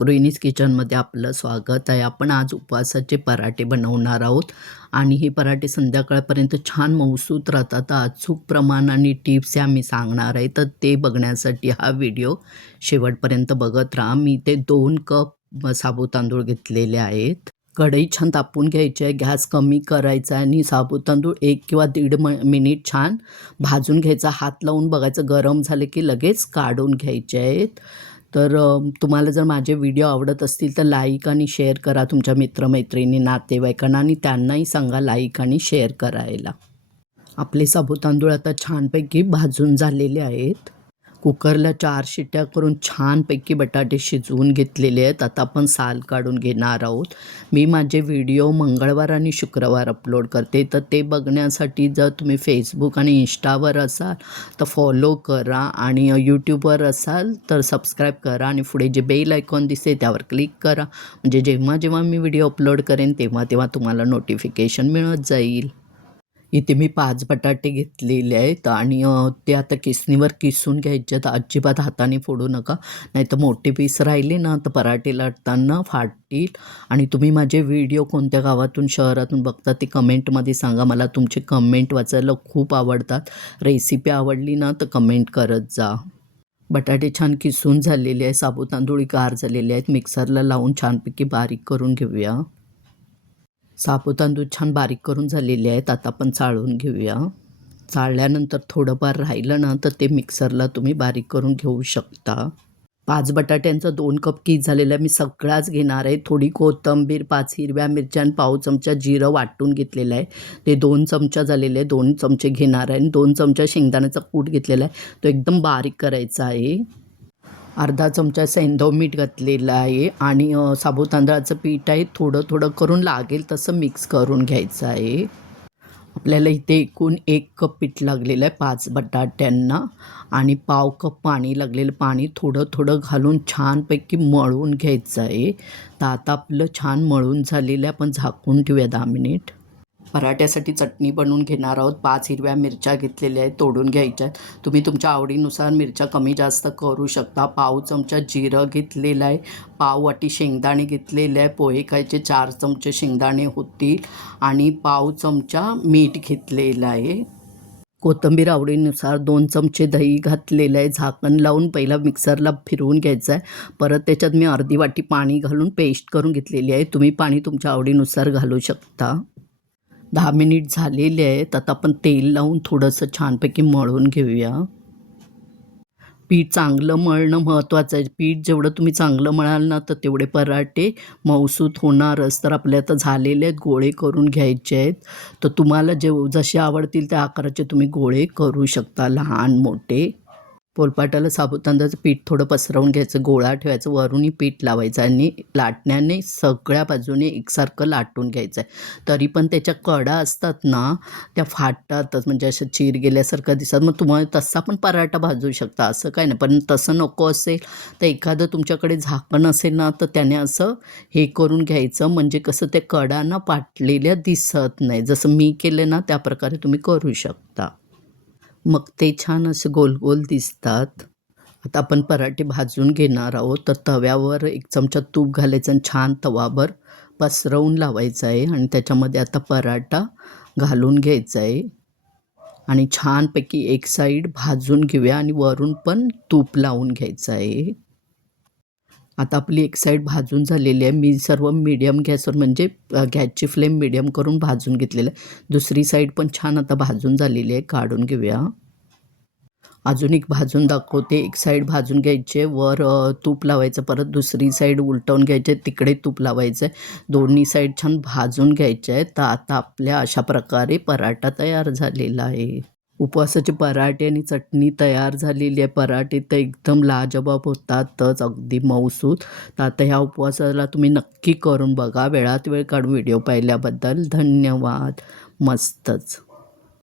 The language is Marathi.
रोहिणीज किचनमध्ये आपलं स्वागत आहे. आपण आज उपवासाचे पराठे बनवणार आहोत आणि हे पराठे संध्याकाळपर्यंत छान मऊसूत राहतात. तर अचूक प्रमाण आणि टिप्स या मी सांगणार आहे. तर ते बघण्यासाठी हा व्हिडिओ शेवटपर्यंत बघत राहा. मी ते 2 कप साबुत तांदूळ घेतलेले आहेत. कढई छान तापवून घ्यायची आहे. गॅस कमी करायचा आहे आणि साबुत तांदूळ 1 किंवा दीड मिनिट छान भाजून घ्यायचा. हात लावून बघायचं, गरम झाले की लगेच काढून घ्यायचे आहेत. तर तुम्हाला जर माझे व्हिडिओ आवडत असतील तर लाईक आणि शेअर करा तुमच्या मित्रमैत्रिणी, नातेवाईकांना आणि त्यांनाही सांगा लाईक आणि शेअर करायला. आपले साबुत तांदूळ आता छानपैकी भाजून झालेले आहेत. कुकरला 4 शिट्ट्या करून छानपैकी बटाटे शिजवून घेतलेले आहेत. आता आपण साल काढून घेणार आहोत. मी माझे व्हिडिओ मंगळवार आणि शुक्रवार अपलोड करते, तर ते बघण्यासाठी जर तुम्ही फेसबुक आणि इंस्टावर असाल तर फॉलो करा आणि यूट्यूबवर असाल तर सबस्क्राईब करा आणि पुढे जे बेल आयकॉन दिसते त्यावर क्लिक करा. म्हणजे जेव्हा जेव्हा मी व्हिडिओ अपलोड करेन तेव्हा तेव्हा तुम्हाला नोटिफिकेशन मिळत जाईल. इथे मी 5 बटाटे घेतलेले आहेत आणि ते आता किसणीवर किसून घ्यायचे आहेत. अजिबात हाताने फोडू नका, नाहीतर मोठे पीस राहिले ना तर पराठे लाटताना फाटतील. आणि तुम्ही माझे व्हिडिओ कोणत्या गावातून शहरातून बघता ते कमेंटमध्ये सांगा. मला तुमचे कमेंट वाचायला खूप आवडतात. रेसिपी आवडली ना तर कमेंट करत जा. बटाटे छान किसून झालेले आहे. साबुत तांदूळ गार झालेले आहेत. मिक्सरला लावून छानपैकी बारीक करून घेऊया. साबुत तांदूळ छान बारीक करून झालेले आहेत. आता आपण चाळून घेऊया. चाळल्यानंतर थोडंफार राहिलं ना तर ते मिक्सरला तुम्ही बारीक करून घेऊ शकता. 5 बटाट्यांचा 2 कप किस झालेला आहे. मी सगळाच घेणार आहे. थोडी कोथिंबीर, 5 हिरव्या मिरच्या आणि पाव चमचा जिरं वाटून घेतलेलं आहे. ते 2 चमचा झालेले आहे. 2 चमचे घेणार आहे आणि 2 चमचा शेंगदाण्याचा कूट घेतलेला आहे. तो एकदम बारीक करायचा आहे. अर्धा चमचा सैंधव मीठ घातलेलं आहे आणि साबुत तांदळाचं पीठ आहे. थोडं थोडं करून लागेल तसं मिक्स करून घ्यायचं आहे. आपल्याला इथे एकूण 1 कप पीठ लागलेलं आहे 5 बटाट्यांना आणि पाव कप पाणी लागलेलं. पाणी थोडं थोडं घालून छानपैकी मळून घ्यायचं आहे. तर आता आपलं छान मळून झालेलं आहे. आपण झाकून ठेवूया 10 मिनिट. पराठ्यासाठी चटणी बनवून घेणार आहोत. 5 हिरव्या मिरच्या घेतलेल्या आहेत, तोडून घ्यायच्या आहेत. तुम्ही तुमच्या आवडीनुसार मिरच्या कमी जास्त करू शकता. पाव चमचा जिरं घेतलेलं आहे. पाव वाटी शेंगदाणे घेतलेले आहे. पोहे खायचे 4 चमचे शेंगदाणे होतील आणि पाव चमचा मीठ घेतलेलं आहे. कोथिंबीर आवडीनुसार 2 चमचे दही घातलेलं आहे. झाकण लावून पहिला मिक्सरला फिरवून घ्यायचं आहे. परत त्याच्यात मी अर्धी वाटी पाणी घालून पेस्ट करून घेतलेली आहे. तुम्ही पाणी तुमच्या आवडीनुसार घालू शकता. 10 मिनिट झालेले आहेत. आता आपण तेल लावून थोडंसं छानपैकी मळून घेऊया. पीठ चांगलं मळणं महत्त्वाचं आहे. पीठ जेवढं तुम्ही चांगलं मळाल ना तर तेवढे पराठे मऊसूत होणारच. तर आपल्या आता झालेले आहेत, गोळे करून घ्यायचे आहेत. तर तुम्हाला जसे आवडतील त्या आकाराचे तुम्ही गोळे करू शकता, लहान मोठे. पोलपाटाला साबुत तांदळाचं पीठ थोडं पसरवून घ्यायचं, गोळा ठेवायचं, वरूनही पीठ लावायचं आणि लाटण्याने सगळ्या बाजूने एकसारखं लाटून घ्यायचं आहे. तरी पण त्याच्या कडा असतात ना त्या फाटतातच, म्हणजे असं चीर गेल्यासारखं दिसतात. मग तुम्हाला तसा पण पराठा भाजू शकता, असं काय नाही. पण तसं नको असेल तर एखादं तुमच्याकडे झाकण असेल ना तर त्याने असं हे करून घ्यायचं, म्हणजे कसं त्या कडा ना पाटलेल्या दिसत नाही. जसं मी केलं ना त्या प्रकारे तुम्ही करू शकता. मग ते छान असे गोल गोल दिसतात. आता आपण पराठे भाजून घेणार आहोत. तर तव्यावर 1 चमचा तूप घालायचं आणि छान तवावर पसरवून लावायचं आहे आणि त्याच्यामध्ये आता पराठा घालून घ्यायचा आहे आणि छानपैकी एक साईड भाजून घेऊया आणि वरून पण तूप लावून घ्यायचं आहे. आता आपली एक साईड भाजून झालेली आहे. मी सर्व मीडियम गॅसवर, म्हणजे गॅसची फ्लेम मीडियम करून भाजून घेतलेलं आहे. दुसरी साईड पण छान आता भाजून झालेली आहे. काढून घेऊया. अजून एक भाजून दाखवते. एक साईड भाजून घ्यायचे, वर तूप लावायचं, परत दुसरी साईड उलटवून घ्यायचे, तिकडे तूप लावायचं आहे. दोन्ही साईड छान भाजून घ्यायचे आहेत. तर आता आपल्या अशा प्रकारे पराठा तयार झालेला आहे. उपवासाचे पराठे आणि चटणी तयार झालेली आहे. पराठे तर एकदम लाजवाब होतातच, अगदी मऊसूत. तर आता ह्या उपवासाला तुम्ही नक्की करून बघा. वेळात वेळ काढून व्हिडिओ पाहिल्याबद्दल धन्यवाद. मस्तच.